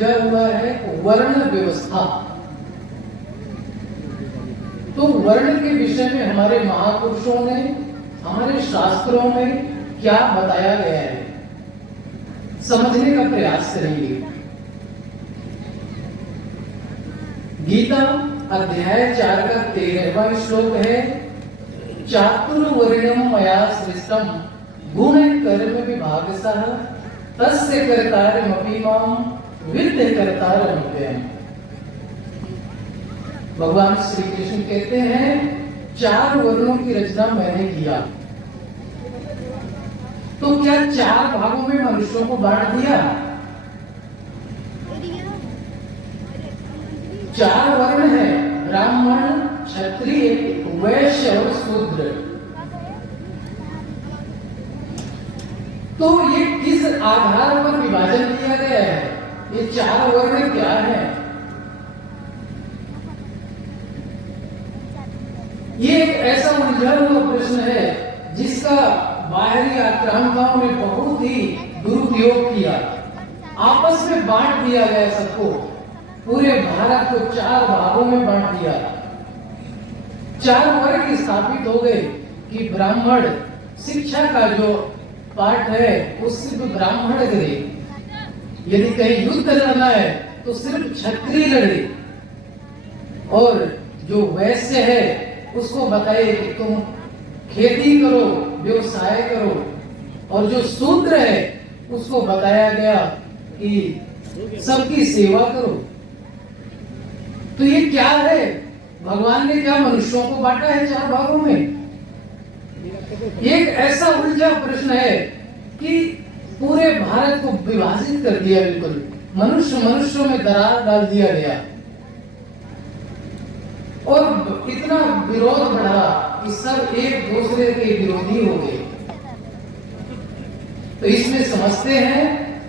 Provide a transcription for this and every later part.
उलझा हुआ है वर्ण व्यवस्था। तो वर्ण के विषय में हमारे महापुरुषों ने, हमारे शास्त्रों में क्या बताया गया है, समझने का प्रयास करेंगे। गीता अध्याय 4 का 13वां श्लोक है, चातुर्वर्ण्यम मया सृष्टम गुण कर्म विभागसः तस्य कर्तारमपि मां विद्य कर्तारमप्ययम्। भगवान श्री कृष्ण कहते हैं 4 वर्णों की रचना मैंने किया। तो क्या 4 भागों में मनुष्यों को बांट दिया? 4 वर्ण है, ब्राह्मण, क्षत्रिय, वैश्य और शूद्र। तो ये किस आधार पर विभाजन किया गया है? ये 4 वर्ण क्या है? ये एक ऐसा उलझा हुआ प्रश्न है जिसका बाहरी आक्रांताओं ने बहुत ही दुरुपयोग किया। आपस में बांट दिया गया सबको, पूरे भारत को 4 भागों में बांट दिया। 4 वर्ग स्थापित हो गए कि ब्राह्मण शिक्षा का जो पाठ है वो सिर्फ ब्राह्मण करे, यदि कहीं युद्ध लड़ना है तो सिर्फ क्षत्रिय लड़े, और जो वैश्य है उसको बताए कि तुम खेती करो, व्यवसाय करो, और जो शूद्र है उसको बताया गया कि सबकी सेवा करो। तो ये क्या है? भगवान ने क्या मनुष्यों को बांटा है 4 भागों में? एक ऐसा उलझा प्रश्न है कि पूरे भारत को विभाजित कर दिया, बिल्कुल मनुष्यों में दरार डाल दिया गया, और इतना विरोध बढ़ा कि सब एक दूसरे के विरोधी हो गए। तो इसमें समझते हैं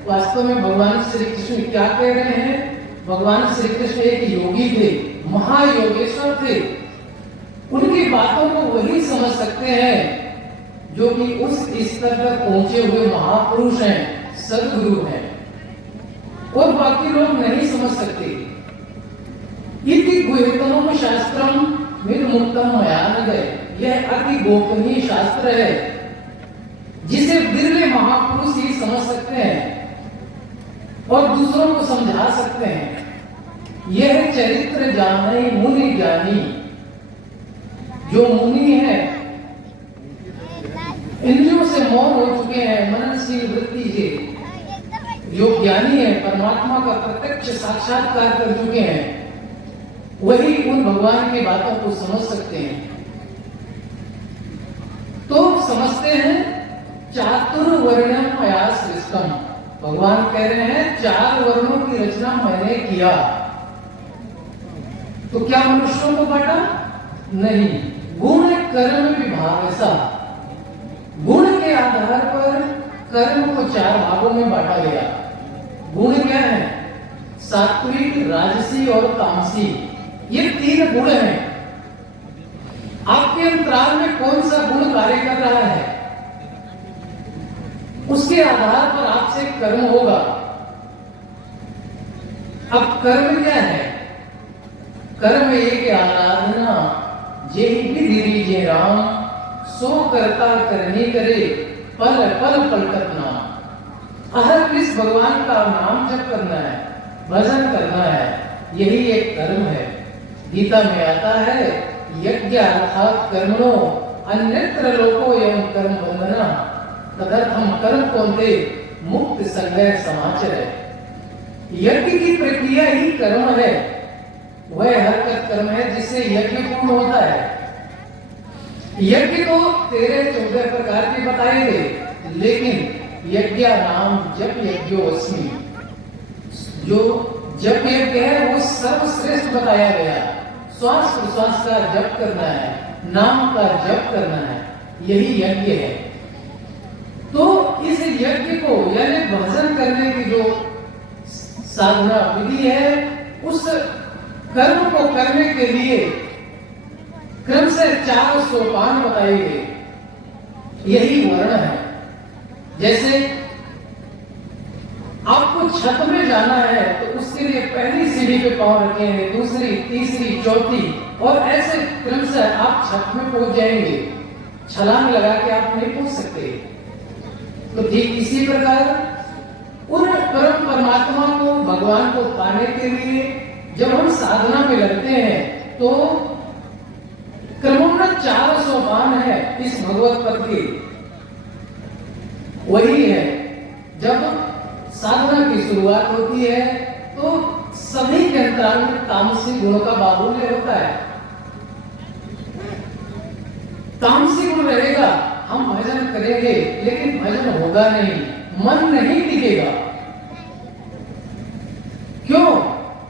वास्तव में भगवान श्री कृष्ण क्या कह रहे हैं। भगवान श्री कृष्ण एक योगी थे, महायोगेश्वर थे। उनकी बातों को वही समझ सकते हैं जो कि उस स्तर तक पहुंचे हुए महापुरुष हैं, सद्गुरु हैं, और बाकी लोग नहीं समझ सकते। इति गुह्यतमं शास्त्रम विमुक्तम मया न गए। यह अति गोपनीय शास्त्र है जिसे बिरले महापुरुष ही समझ सकते हैं और दूसरों को समझा सकते हैं। यह चरित्र जाने मुनि ज्ञानी। जो मुनि है, इंद्रियों से मौन हो चुके हैं, मननशील वृत्ति से, जो ज्ञानी है, परमात्मा का प्रत्यक्ष साक्षात्कार कर चुके हैं, वही उन भगवान की बातों को समझ सकते हैं। तो समझते हैं चातुर्वर्ण्यम मया सृष्टम। भगवान कह रहे हैं 4 वर्णों की रचना मैंने किया। तो क्या मनुष्यों को बांटा? नहीं। गुण कर्म विभागसा, गुण के आधार पर कर्म को 4 भागों में बांटा गया। गुण क्या है? सात्विक, राजसी और तामसी, ये 3 गुण हैं। आपके अंतराल में कौन सा गुण कार्य कर रहा है, उसके आधार पर आपसे कर्म होगा। अब कर्म क्या है? कर्म एक आराधना जेहि विधि रीजे राम, सो करता करनी करे पल पल पलटत नाम। हर इस भगवान का नाम जप करना है, भजन करना है, यही एक कर्म है। गीता में आता है यज्ञ अर्थात कर्मणो अन्यत्र लोको एवं कर्म बंधना तदर्थम कर्म कौंते मुक्त संगय समाचर है। यज्ञ की प्रक्रिया ही कर्म है, वह हरकत कर्म है जिससे यज्ञ पूर्ण होता है। यज्ञ तो 13-14 प्रकार के बताए गए, लेकिन यज्ञ नाम जप यज्ञोस्मि, जो जप यज्ञ है वो सर्वश्रेष्ठ बताया गया। श्वास प्रश्वास का जप करना है, नाम का जप करना है, यही यज्ञ है। तो इस यज्ञ को यानी भजन करने की जो साधना विधि है, उस कर्म को करने के लिए क्रम से 4 सोपान बताए गए, यही वर्ण है। जैसे आपको छत में जाना है तो उस उसके लिए पहली सीढ़ी पे पांव रखेंगे, दूसरी, तीसरी, चौथी, और ऐसे क्रमशः आप छत में पहुंच जाएंगे। छलांग लगा के आप नहीं पहुंच सकते। तो ठीक इसी प्रकार उन परम परमात्मा को, भगवान को पाने के लिए जब हम साधना में लगते हैं तो क्रमोन्नत 4 सोपान है इस भगवत पद के। वही है जब साधना की शुरुआत होती है तो सभी के अंतराल में तामसिक गुणों का बाहुल्य होता है। तामसिक गुण रहेगा, हम भजन करेंगे लेकिन भजन होगा नहीं, मन नहीं टिकेगा। क्यों?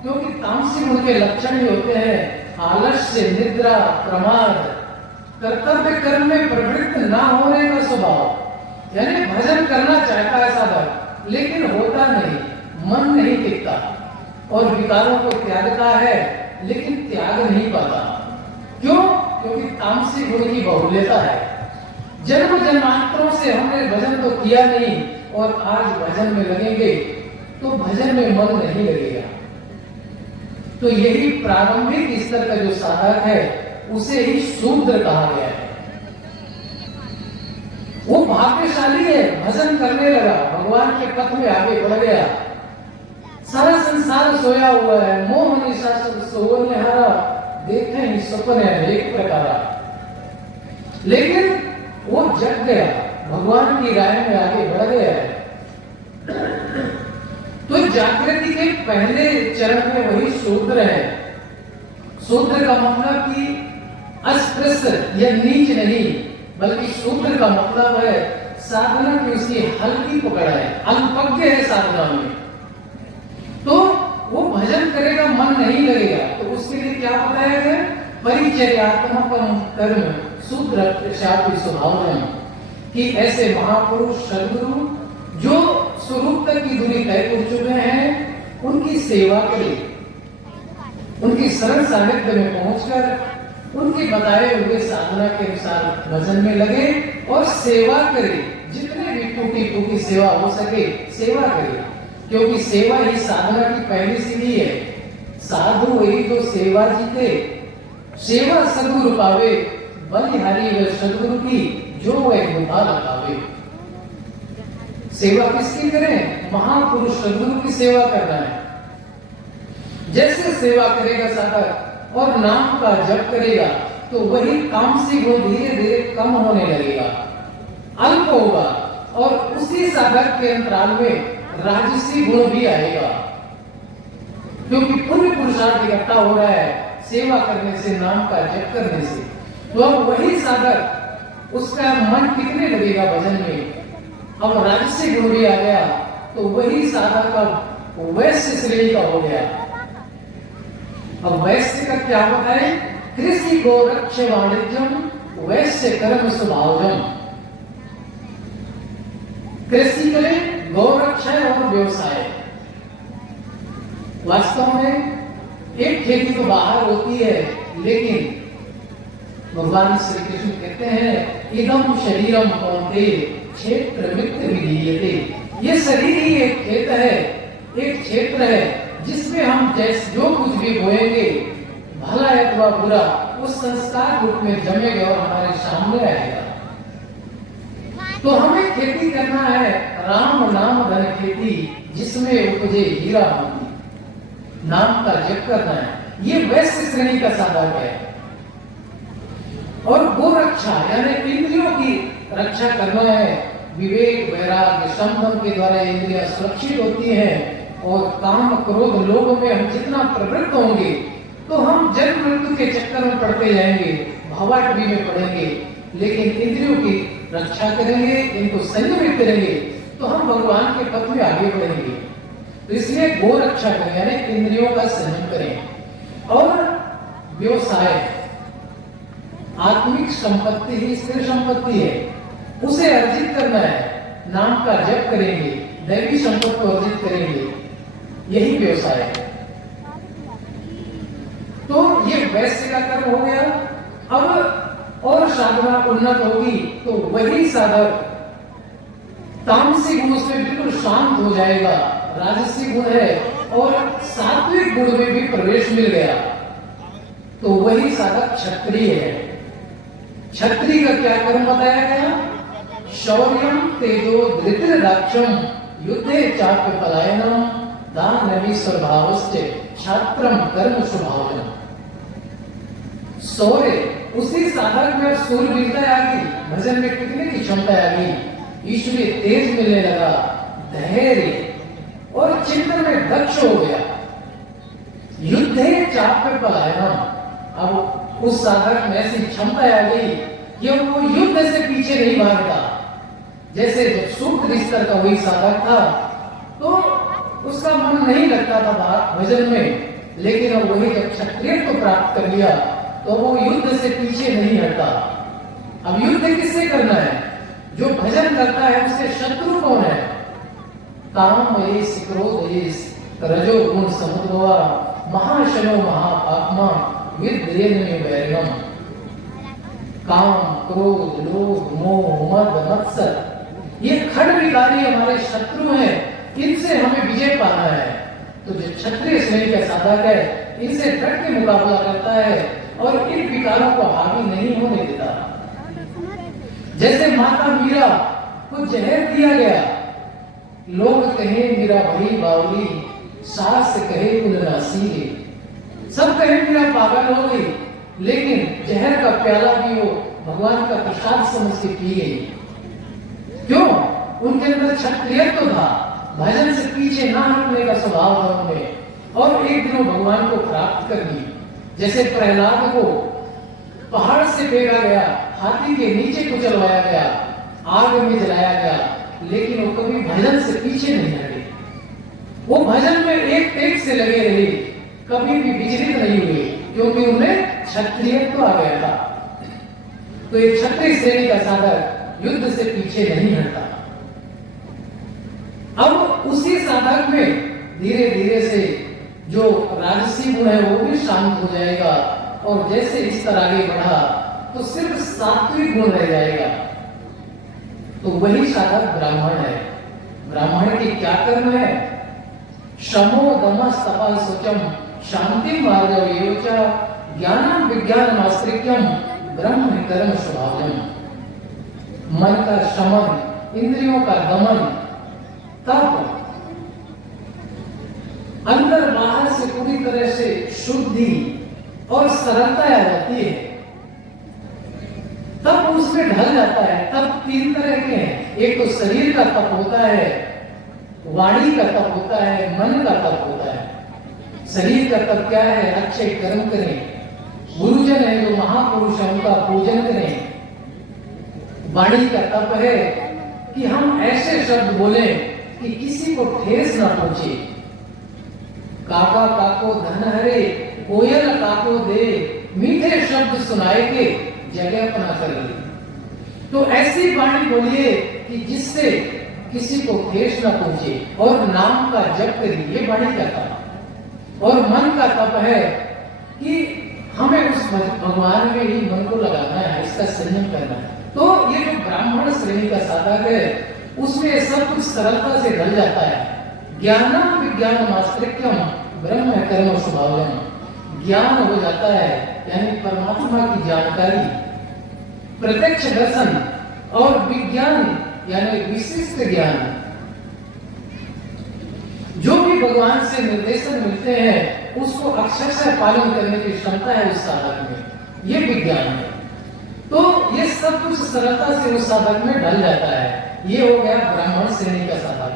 क्योंकि तामसिक गुण के लक्षण ही होते हैं आलस्य, निद्रा, प्रमाद, कर्तव्य कर्म में प्रवृत्त ना होने का स्वभाव। यानी भजन करना चाहता है साधक लेकिन होता नहीं, मन नहीं टिकता, और विकारों को त्यागता है लेकिन त्याग नहीं पाता। क्यों? क्योंकि तामसिक गुण की बहुल्यता है। जन्म जन्मांतरों से हमने भजन तो किया नहीं और आज भजन में लगेंगे तो भजन में मन नहीं लगेगा। तो यही प्रारंभिक स्तर का जो साधक है उसे ही शूद्र कहा गया है। वो भाग्यशाली है, भजन करने लगा, भगवान के पथ में आगे बढ़ गया। सारा संसार सोया हुआ है, मोह निशा सोने हारा, देखे ही सपने एक प्रकार, लेकिन वो जग गया, भगवान की राह में आगे बढ़ गया है। तो जागृति के पहले चरण में वही शूद्र है। शूद्र का मतलब कि अस्पृश्य या नीच नहीं, बल्कि शूद्र का मतलब है साधना की उसकी हल्की पकड़ है, अल्पज्ञ है साधना में। तो वो भजन करेगा, मन नहीं लगेगा, तो उसके लिए क्या बताया गया? परिचर्यात्मक कर्म शूद्र स्वभाव है कि ऐसे महापुरुष सदगुरु जो स्वरूप तक की दूरी तय कर चुके हैं उनकी सेवा करें, उनकी शरण सानिध्य में पहुंचकर उनके बताए हुए साधना के अनुसार भजन में लगे और सेवा करें। जितने भी टूटी फूटी सेवा हो सके सेवा करें, क्योंकि सेवा ही साधना की पहली सीढ़ी है। साधु वही तो सेवा जीते, सेवा सदगुरु पावे, बलिहारी व सदगुरु की जो वह गुफा लगावे। सेवा किसकी करें? महापुरुष सदगुरु की सेवा करना है। जैसे सेवा करेगा साधक और नाम का जप करेगा तो वही तामसिक गुण धीरे धीरे कम होने लगेगा, अल्प होगा, और उसी साधक के अंतराल में राजसी गुण भी आएगा, क्योंकि पुण्य पुरुषार्थ इकट्ठा हो रहा है सेवा करने से, नाम का जप करने से। तो अब वही साधक उसका मन टिकने लगेगा भजन में। अब राजसी गुण भी आ गया तो वही साधक अब वैश्य श्रेणी का हो गया। अब वैश्य का क्या बताए? कृषि गोरक्ष वाणिज्यम वैश्य कर्म स्वभावजम। कृषि करें, गौरक्षा और व्यवसाय। वास्तव में एक खेती तो बाहर होती है, लेकिन भगवान श्री कृष्ण कहते हैं इदम शरीरम कौन्तेय क्षेत्र मित्र विधीयते। ये शरीर ही एक खेत है, एक क्षेत्र है जिसमें हम जैसे जो कुछ भी बोएंगे, भला अथवा बुरा, उस संस्कार रूप में जमेगा और हमारे सामने आएगा। तो हमें खेती करना है, राम नाम धन खेती जिसमें उपजे हीरा मोती। नाम का जप करना है, ये वैश्य श्रेणी का साधक है। और गोरक्षा यानी इंद्रियों की रक्षा करना है। विवेक, वैराग्य, संयम के द्वारा इंद्रियां सुरक्षित होती हैं, और काम, क्रोध, लोभ में हम जितना प्रवृत्त होंगे तो हम जन्म मृत्यु के चक्कर में पड़ते जाएंगे, भवाटवी में पड़ेंगे। लेकिन इंद्रियों की रक्षा करेंगे, इनको संयमित करेंगे तो हम भगवान के पथ में आगे बढ़ेंगे। तो इसलिए गो रक्षा करें, यानी इंद्रियों का संयम करें। और व्यवसाय, आत्मिक संपत्ति ही स्थिर संपत्ति है, उसे अर्जित करना है। नाम का जप करेंगे, दैवी संपत्ति को अर्जित करेंगे, यही व्यवसाय है। तो ये वैश्य का कर्म हो गया। अब और साधना उन्नत होगी तो वही साधक तामसिक गुण से बिल्कुल शांत हो जाएगा, राजसी गुण है, और सात्विक गुण में भी प्रवेश मिल गया तो वही साधक क्षत्रिय है। क्षत्रिय का क्या कर्म बताया गया? शौर्यम तेजो धृतिर्दाक्षम युद्धे चाप्य पलायनम दानवी स्वभावस्य छात्रम कर्म स्वभावम। शौर्य, उसी साधक में सूरवीरता आ गई, भजन में टिकने की क्षमता आ गई, ईश्वरीय तेज मिलने लगा, धैर्य और चिंतन में दक्ष हो गया। युद्धे चाप्य पलायनम, अब उस साधक में ऐसी क्षमता आ गई कि वो युद्ध से पीछे नहीं भागता। जैसे जब सूक्त स्तर का वही साधक था तो उसका मन नहीं लगता था भजन में, लेकिन अब वही जब क्षत्रिय को प्राप्त कर लिया तो वो युद्ध से पीछे नहीं हटता। अब युद्ध किससे करना है? जो भजन करता है उसके शत्रु कौन है? काम मयेश क्रोधेश रजोगुण समुद्भवा महाशनो महापात्मा विद्येन में वैरिणम। काम, क्रोध, लोभ, मोह, मद, मत्सर, ये खड़ विकारी हमारे शत्रु हैं, इनसे हमें विजय पाना है। तो जो क्षत्रिय श्रेणी का साधक है इनसे डट के मुकाबला करता है और इन विकारों को हावी नहीं होने देता। जैसे माता मीरा को जहर दिया गया, लोग कहे मीरा भई बावली, सास कहे कुल नासीरे, सब कहे मीरा पागल हो गई, लेकिन जहर का प्याला भी वो भगवान का प्रसाद समझ के पी गई। क्यों? उनके अंदर क्षत्रियत्व था, भजन से पीछे ना हटने का स्वभाव था उनमें, और एक दिन भगवान को प्राप्त कर ली। जैसे प्रहलाद को पहाड़ से फेंका गया, हाथी के नीचे कुचलवाया गया, आग में जलाया गया, लेकिन वो कभी भजन से पीछे नहीं हटे। वो भजन में एक तेज से लगे रहे, कभी भी विचलित नहीं हुए, क्योंकि उन्हें क्षत्रियत्व आ गया था। तो एक क्षत्रिय श्रेणी का साधक युद्ध से पीछे नहीं हटता। अब उसी साधक में धीरे धीरे से जो राजसी गुण है वो भी शांत हो जाएगा, और जैसे स्तर आगे बढ़ा तो सिर्फ सात्विक गुण रह जाएगा। तो वही साधक ब्राह्मण है। ब्राह्मण की क्या कर्म है? शमो दमस तपा सुचम शांति मार्गवयोच ज्ञानम विज्ञान आस्त्रिक्यम ब्रह्म कर्म स्वभावम। मन का शमन, इंद्रियों का दमन, तप, अंदर बाहर से पूरी तरह से शुद्धि और सरलता आ जाती है, तब उसमें ढल जाता है। तब तीन तरह के हैं, एक तो शरीर का तप होता है, वाणी का तप होता है, मन का तप होता है। शरीर का तप क्या है? अच्छे कर्म करें, गुरुजन है जो महापुरुष है उनका पूजन करें। वाणी का तप है कि हम ऐसे शब्द बोले कि किसी को ठेस ना पहुंचे। काका काको धन हरे, कोयल काको दे, मीठे शब्द सुनाए के जगह अपना कर ले। तो ऐसी वाणी बोलिए कि जिससे किसी को ठेस ना पहुंचे, और नाम का जप करिए, ये वाणी का तप। और मन का तप है कि हमें उस भगवान में ही मन को लगाना है, इसका संयम करना है। तो ये जो ब्राह्मण श्रेणी का साधक है उसमें सब कुछ सरलता से ढल जाता है। ज्ञानम विज्ञान आस्त्रिक्यम ब्रह्म कर्म स्वभावम। ज्ञान हो जाता है, यानी परमात्मा की जानकारी, प्रत्यक्ष दर्शन, और विज्ञान यानी विशिष्ट ज्ञान। जो भी भगवान से निर्देशन मिलते हैं उसको अक्षरशः पालन करने की क्षमता है उस साधक में, ये विज्ञान है। तो ये सब कुछ सरलता से उस साधक में ढल जाता है। ये हो गया ब्राह्मण श्रेणी का साधक।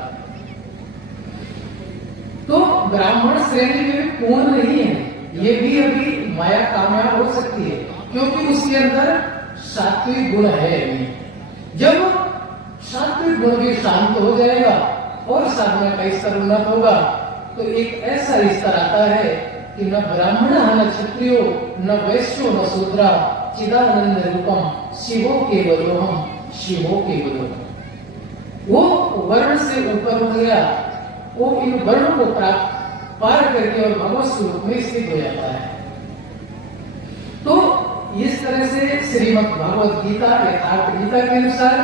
तो ब्राह्मण श्रेणी में भी पूर्ण नहीं है, ये भी अभी माया कामयाब हो सकती है, क्योंकि उसके अंदर सात्विक गुण है। जब सात्विक गुण भी शांत हो जाएगा और साधना का स्तर उन्नत होगा तो एक ऐसा स्तर आता है कि न ब्राह्मण न क्षत्रियो न वैश्यो न शूद्रा चिदानंद रूपम शिवो केवलोहम शिवो केवलोहम। वो वर्ण से ऊपर उठ गया, वो इन वर्णों को प्राप्त पार करके और भगवत स्वरूप में स्थित हो जाता है। तो इस तरह से श्रीमद् भगवत गीता यथार्थ गीता के अनुसार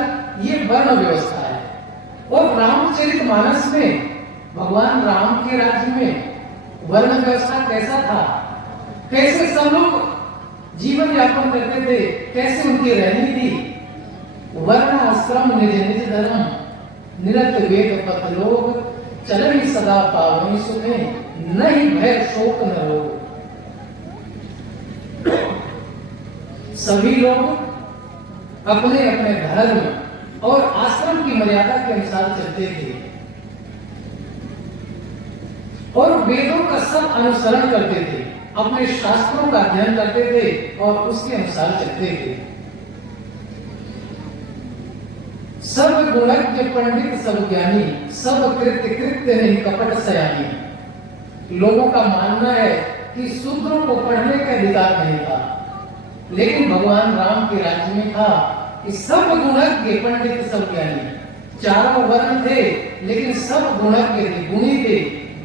ये वर्ण व्यवस्था है। और रामचरितमानस में भगवान राम के राज्य में वर्ण व्यवस्था कैसा था, कैसे सब लोग जीवन यापन करते थे, कैसे उनकी रहनी थी। वर्ण आश्रम निज निज धर्म, निरत वेद पथ लोग, चलन सदा पावनी सुने, नहीं भय शोक न रोग। सभी लोग अपने अपने धर्म और आश्रम की मर्यादा के अनुसार चलते थे और वेदों का सब अनुसरण करते थे, अपने शास्त्रों का अध्ययन करते थे और उसके अनुसार चलते थे। सब गुणज्ञ पंडित सब ज्ञानी, सब कृत्य कृत्य नहीं कपट सयानी। लोगों का मानना है कि शूद्रों को पढ़ने का अधिकार नहीं था, लेकिन भगवान राम के राज्य में था कि सब गुणज्ञ पंडित सब ज्ञानी। चारों वर्ण थे लेकिन सब गुणज्ञ थे, गुणी थे,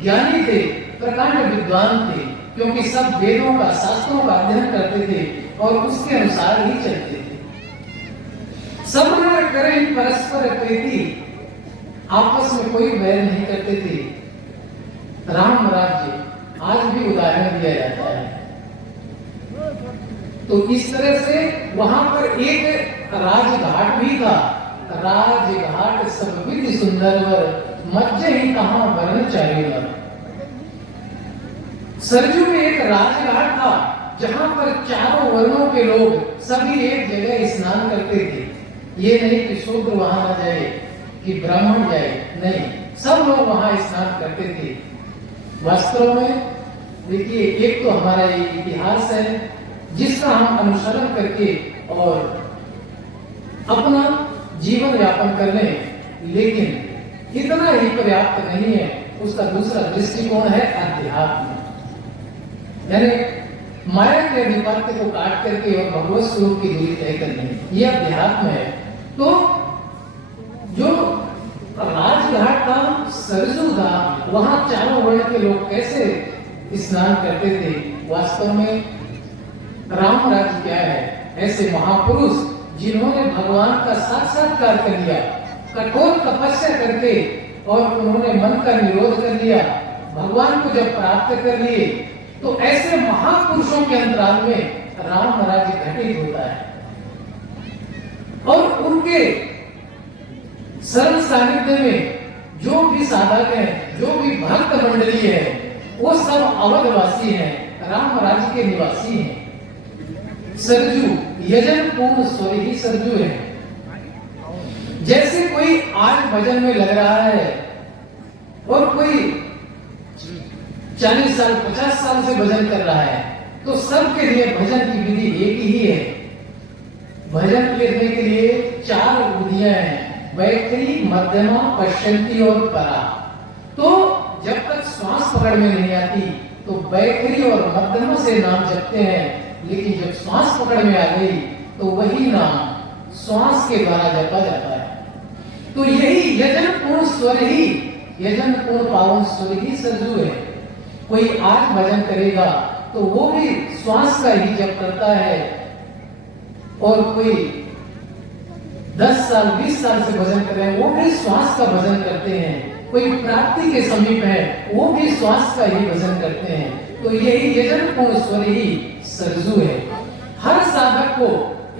ज्ञानी थे, प्रकांड विद्वान थे, क्योंकि सब वेदों का शास्त्रों का अध्ययन करते थे और उसके अनुसार ही चलते थे। सब नर करें परस्पर प्रीति, आपस में कोई वैर नहीं करते थे। राम राज्य आज भी उदाहरण दिया जाता है। तो इस तरह से वहां पर एक राजघाट भी था। राजघाट सब विधि सुंदरवर, मज्जे ही कहां वर्ण चाहिए। सरजू में एक राजघाट था जहां पर चारों वर्णों के लोग सभी एक जगह स्नान करते थे। ये नहीं कि शूद्र वहां न जाए कि ब्राह्मण जाए, नहीं, सब लोग वहां स्नान करते थे। वास्तव में देखिए, एक तो हमारा ये इतिहास है जिसका हम अनुसरण करके और अपना जीवन यापन कर लें, लेकिन इतना ही पर्याप्त नहीं है। उसका दूसरा दृष्टिकोण है अध्यात्म, यानी माया के अधिपत्य को काट करके और भगवत स्वरूप की दूरी तय करनी, यह अध्यात्म है। तो जो राजघाट था, सरजू था, वहां चारों वर्ण के लोग कैसे स्नान करते थे। वास्तव में राम राज्य क्या है? ऐसे महापुरुष जिन्होंने भगवान का साक्षात्कार कर लिया, कठोर तपस्या करके, और उन्होंने मन का निरोध कर लिया, भगवान को जब प्राप्त कर लिए, तो ऐसे महापुरुषों के अंतराल में राम राज्य घटित होता है। और उनके शरण सानिध्य में जो भी साधक है, जो भी भक्त मंडली है, वो सब अवधवासी हैं, राम राज्य के निवासी हैं। सरजू यजन पूर्ण स्वर ही सरजू है। जैसे कोई आज भजन में लग रहा है और कोई 40 साल 50 साल से भजन कर रहा है, तो सबके लिए भजन की विधि एक ही है। भजन करने के लिए 4 विधियां हैं, वैखरी, मध्यमा, पश्चंती और परा। तो जब तक श्वास पकड़ में नहीं आती तो वैखरी और मध्यमा से नाम जपते हैं, लेकिन जब श्वास पकड़ में आ गई तो वही नाम श्वास के द्वारा जपा जाता है। तो यही यजन पूर्ण स्वर ही, यजन पूर्ण पावन स्वर ही सरजू है। कोई आज भजन करेगा तो वो भी श्वास का ही जप करता है, और कोई 10 साल 20 साल से भजन कर रहे हैं, वो भी श्वास का भजन करते हैं। कोई प्राप्ति के समीप है, वो भी श्वास का ही भजन करते हैं। तो यही यजन पूर्ण स्वर ही सरजू है। हर साधक को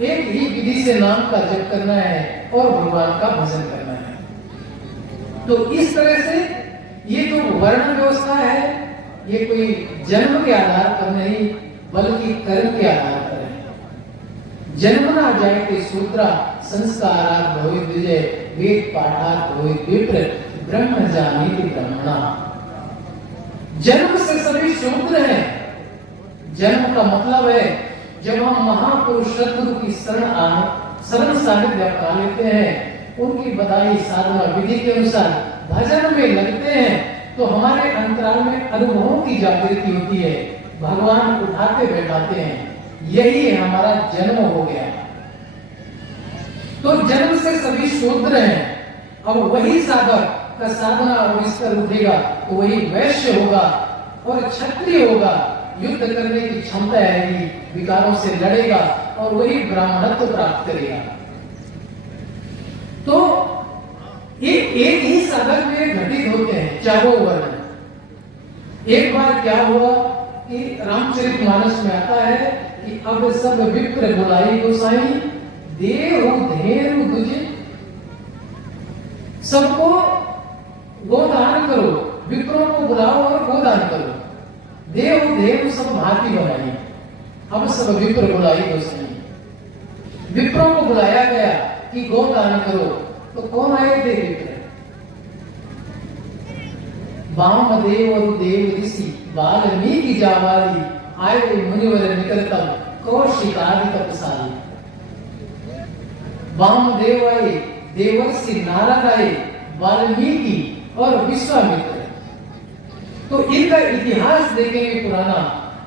एक ही विधि से नाम का जप करना है और भगवान का भजन करना है। तो इस तरह से ये जो वर्ण व्यवस्था है, ये कोई जन्म के आधार पर नहीं, बल्कि कर्म के आधार पर है। जन्मना जायते शूद्रा, संस्कारात् भवेत् विजय, वेद पाठात् भवेत् विप्र, ब्रह्म जानीति ब्रह्मणा। जन्म से सभी शूद्र हैं। जन्म का मतलब है जब हम महापुरुष सद्गुरु की शरण सानिध्य अपना लेते हैं, उनकी बताई साधना विधि के अनुसार भजन में लगते हैं, तो हमारे अंतराल में अनुभवों की जागृति होती है, भगवान उठाते बैठाते हैं। यही हमारा जन्म हो गया। तो जन्म से सभी शूद्र हैं। अब वही साधक का साधना और स्तर उठेगा तो वही वैश्य होगा और क्षत्रिय होगा, युद्ध करने की क्षमता है, विकारों से लड़ेगा और वही ब्राह्मणत्व प्राप्त करेगा। तो ये एक ही साधक में घटित होते हैं चारों वर्ण। एक बार क्या हुआ कि रामचरितमानस में आता है कि अब सब विप्र बुलाई गोसाई, देव धेरु दुजे। सबको गोदान करो, विप्रों को बुलाओ और गोदान करो। देव देव सब भांति बनाई, अब सब विप्र बुलाई गोसाई। विप्रों को बुलाया गया कि गोदान करो, तो कौन आए थे विप्र? वामदेव और देव ऋषि, वाल्मीकि जावाली, आए मुनिवर निकटतम, कौशिकादि तपसाली। वामदेव आए, देवर्षि नारद आए, वाल्मीकि और विश्वामित्र। तो इनका इतिहास देखेंगे पुराना,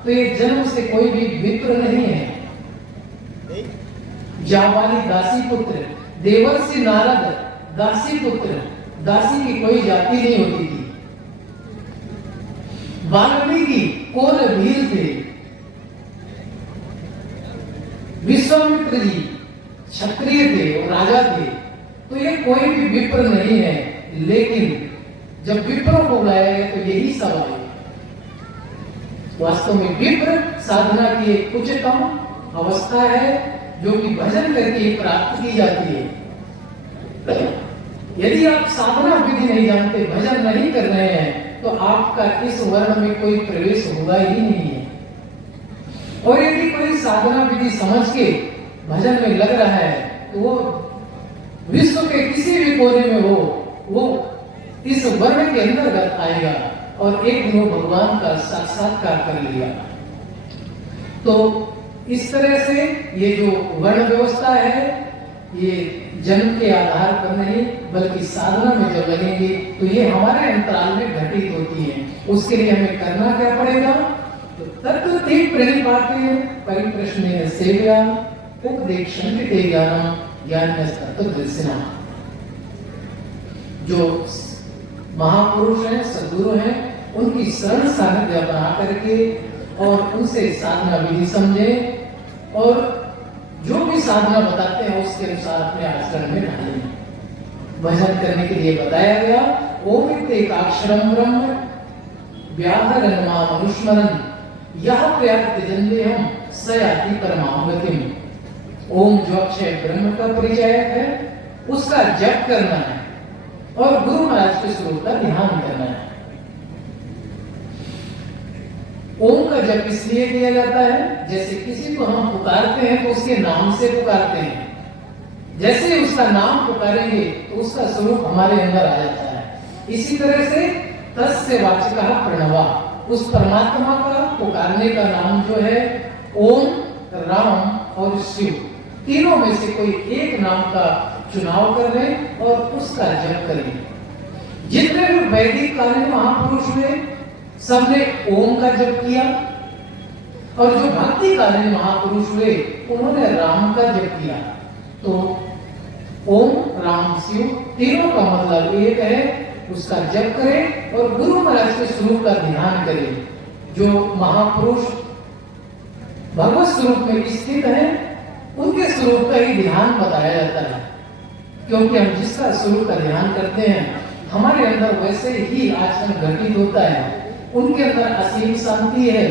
तो ये जन्म से कोई भी विप्र नहीं है। जावाली दासी पुत्र, देवर्षि नारद दासी पुत्र, दासी की कोई जाति नहीं होती थी। वाल्मीकि कौन वीर थे, विश्वामित्र जी क्षत्रिय थे और राजा थे। तो ये कोई भी विप्र नहीं है, लेकिन जब विप्रों को बुलाया गया तो यही सब आए। वास्तव में विप्र साधना की एक उच्चतम अवस्था है, जो कि भजन करके प्राप्त की जाती है। यदि आप साधना विधि नहीं जानते, भजन नहीं कर रहे हैं, तो आपका इस वर्ण में कोई प्रवेश होगा ही नहीं है। और यदि कोई साधना विधि समझ के भजन में लग रहा है, तो वो विश्व के किसी भी कोने में हो, वो इस वर्ण के अंतर्गत आएगा और एक दिन भगवान का साक्षात्कार कर लिया। तो इस तरह से ये जो वर्ण व्यवस्था है, ये जन्म के आधार पर नहीं बल्कि साधना में जब लगेंगे तो ये हमारे अंतराल में घटित होती है। उसके लिए हमें करना क्या पड़ेगा? तो तत्व ते प्रणिपाते परिप्रश्न सेव्या उपदेक्षण के ज्ञानम ज्ञान तत्वदर्शिना। जो महापुरुष हैं, सद्गुरु हैं, उनकी शरण सानिध्य बना करके और उनसे साधना विधि समझे और जो भी साधना बताते हैं उसके अनुसार अपने आचरण में ढालें। भजन करने के लिए बताया गया, ओम एकाक्षरम ब्रह्म व्याहरण माम अनुस्मरन्, यह प्रयाति जन्मे हम सयाति परमाम गतिम। ओम जो अक्षय ब्रह्म का परिचय है, उसका जप करना है और गुरु महाराज के स्वरूप का ध्यान करना है। ओम का जप इसलिए किया जाता है, जैसे किसी को हम पुकारते हैं तो उसके नाम से पुकारते हैं। जैसे ही उसका नाम पुकारेंगे तो उसका स्वरूप हमारे अंदर आ जाता है। इसी तरह से तस्य वाचकः प्रणवा, उस परमात्मा का पुकारने का नाम जो है ओम, राम और शिव, तीनों में से कोई एक नाम का चुनाव कर लें और उसका जप करें। जितने भी वैदिक कालीन महापुरुष हुए सबने ओम का जप किया, और जो भक्ति कालीन महापुरुष हुए उन्होंने राम का जप किया। तो ओम, राम, शिव तीनों का मतलब एक है, उसका जप करें और गुरु महाराज के स्वरूप का ध्यान करें। जो महापुरुष भगवत स्वरूप में स्थित हैं, उनके स्वरूप का ही ध्यान बताया जाता है, क्योंकि हम जिसका स्वरूप का ध्यान करते हैं हमारे अंदर वैसे ही आचरण घटित होता है। उनके अंदर असीम शांति है,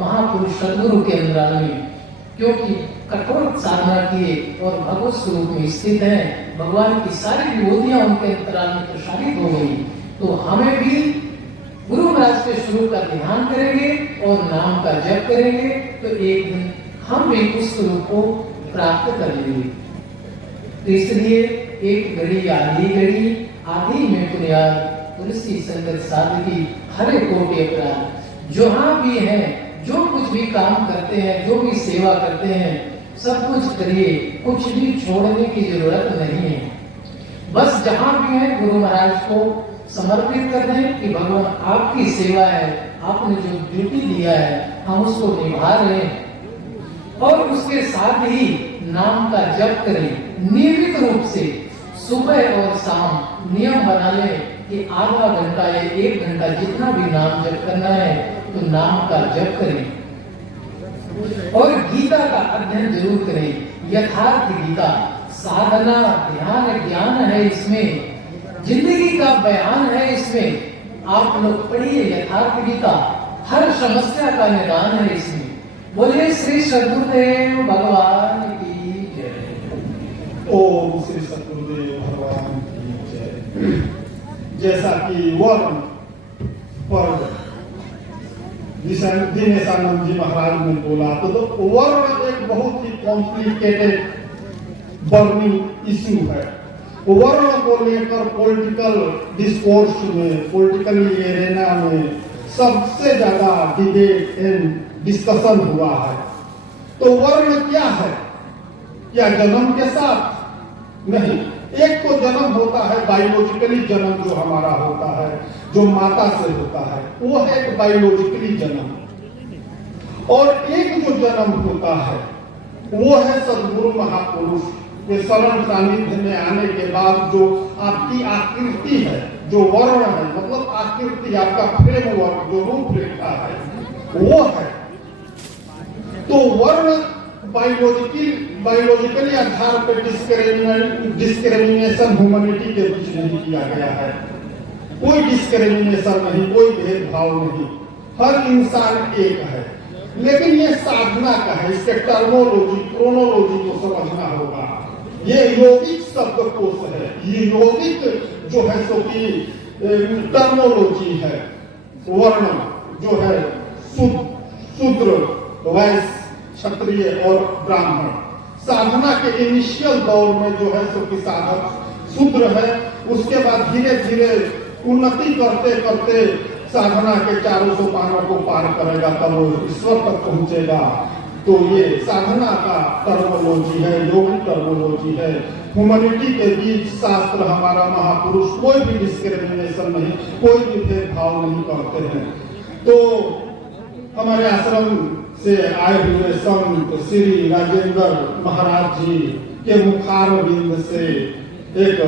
महापुरुष सद्गुरु के अंदर में, क्योंकि कठोर साधना किए और भगवत स्वरूप में स्थित हैं। भगवान की सारी विभूतियां उनके अंतराल में प्रसारित हो गई। तो हमें भी गुरु महाराज के स्वरूप का ध्यान करेंगे और नाम का जप करेंगे तो एक दिन हम भी उस स्वरूप को प्राप्त कर लेंगे। तो इसलिए एक घड़ी आधी में पुण्याद, तुलसी संगत साधकी हरे कोटि अपराध। जहां भी हैं, जो कुछ भी काम करते हैं, जो भी सेवा करते हैं, सब कुछ करिए, कुछ भी छोड़ने की जरूरत नहीं है। बस जहां भी है गुरु महाराज को समर्पित कर दें कि भगवान आपकी सेवा है, आपने जो ड्यूटी दिया है हम उसको निभा रहे हैं। और उसके साथ ही नाम का जप करें नियमित रूप से, सुबह और शाम नियम बना लें कि आधा घंटा या 1 घंटा जितना भी नाम जप करना है तो नाम का जप करें। और गीता का अध्ययन जरूर करें, यथार्थ गीता। साधना, ध्यान, ज्ञान है इसमें, जिंदगी का बयान है इसमें। आप लोग पढ़िए यथार्थ गीता, हर समस्या का निदान है इसमें। बोलिए श्री सद्गुरुदेव भगवान की जय। ओम श्री सद्गुरुदेव भगवान की जय। जैसा कि वर्ण पर दिनेशानंद जी महाराज ने बोला, तो वर्ण एक बहुत ही कॉम्प्लिकेटेड बर्निंग इश्यू है। वर्ण को लेकर पॉलिटिकल डिस्कोर्स में, पॉलिटिकल एरेना में सबसे ज्यादा डिबेट एंड डिस्कशन हुआ है। तो वर्ण क्या है? क्या जन्म के साथ? नहीं। एक तो जन्म होता है बायोलॉजिकली जन्म, जो हमारा होता है, जो माता से होता है, वो है एक बायोलॉजिकली जन्म। और एक जो जन्म होता है वो है सद्गुरु महापुरुष के शरण सानिध्य में आने के बाद जो आपकी आकृति है, जो वर्ण है, मतलब आकृति, आपका फ्रेमवर्क, जो रूपरेखा है, वो है। तो वर्ण बायोलॉजिकली आधार पर डिस्क्रिमिनेशन ह्यूमैनिटी के बीच नहीं किया गया है। कोई डिस्क्रिमिनेशन नहीं, कोई भेदभाव नहीं, हर इंसान एक है। लेकिन ये साधना का है, इसके टर्मोलॉजी, क्रोनोलॉजी को समझना होगा। ये योगिक शब्दकोश है, ये योगिक जो है सो की टर्मोलॉजी है। वर्ण जो है शूद्र, वैश्य, क्षत्रिय और ब्राह्मण। साधना के इनिशियल दौर में जो है सो कि साधक शूद्र है, उसके बाद धीरे धीरे उन्नति करते करते साधना के चारों सोपानों को पार करेगा, तब वो ईश्वर तक पहुंचेगा। तो ये साधना का टर्मोलॉजी है, योगिक टर्मोलॉजी है। ह्यूमैनिटी के बीच शास्त्र, हमारा महापुरुष कोई भी डिस्क्रिमिनेशन नहीं, कोई भी भेदभाव नहीं करते हैं। तो हमारे आश्रम से आए हुए संत श्री राजेंद्र महाराज जी के मुखारविंद से एक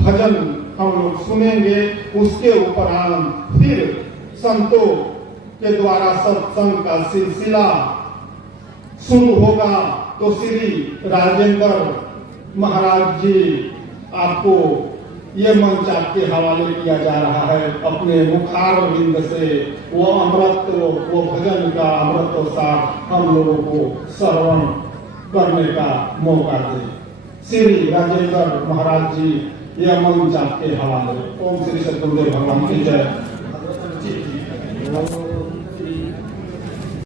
भजन हम लोग सुनेंगे। उसके उपरांत फिर संतों के द्वारा सत्संग का सिलसिला शुरू होगा। तो श्री राजेंद्र महाराज जी आपको ये मंच आपके हवाले किया जा रहा है। अपने मुखारविंद से वो अमृत, वो भजन का अमृत सार हम लोगों को श्रवण करने का मौका दे। श्री राजेंद्र महाराज जी, यह मंच आपके हवाले। ओम श्री सद्गुरुदेव भगवान की जय।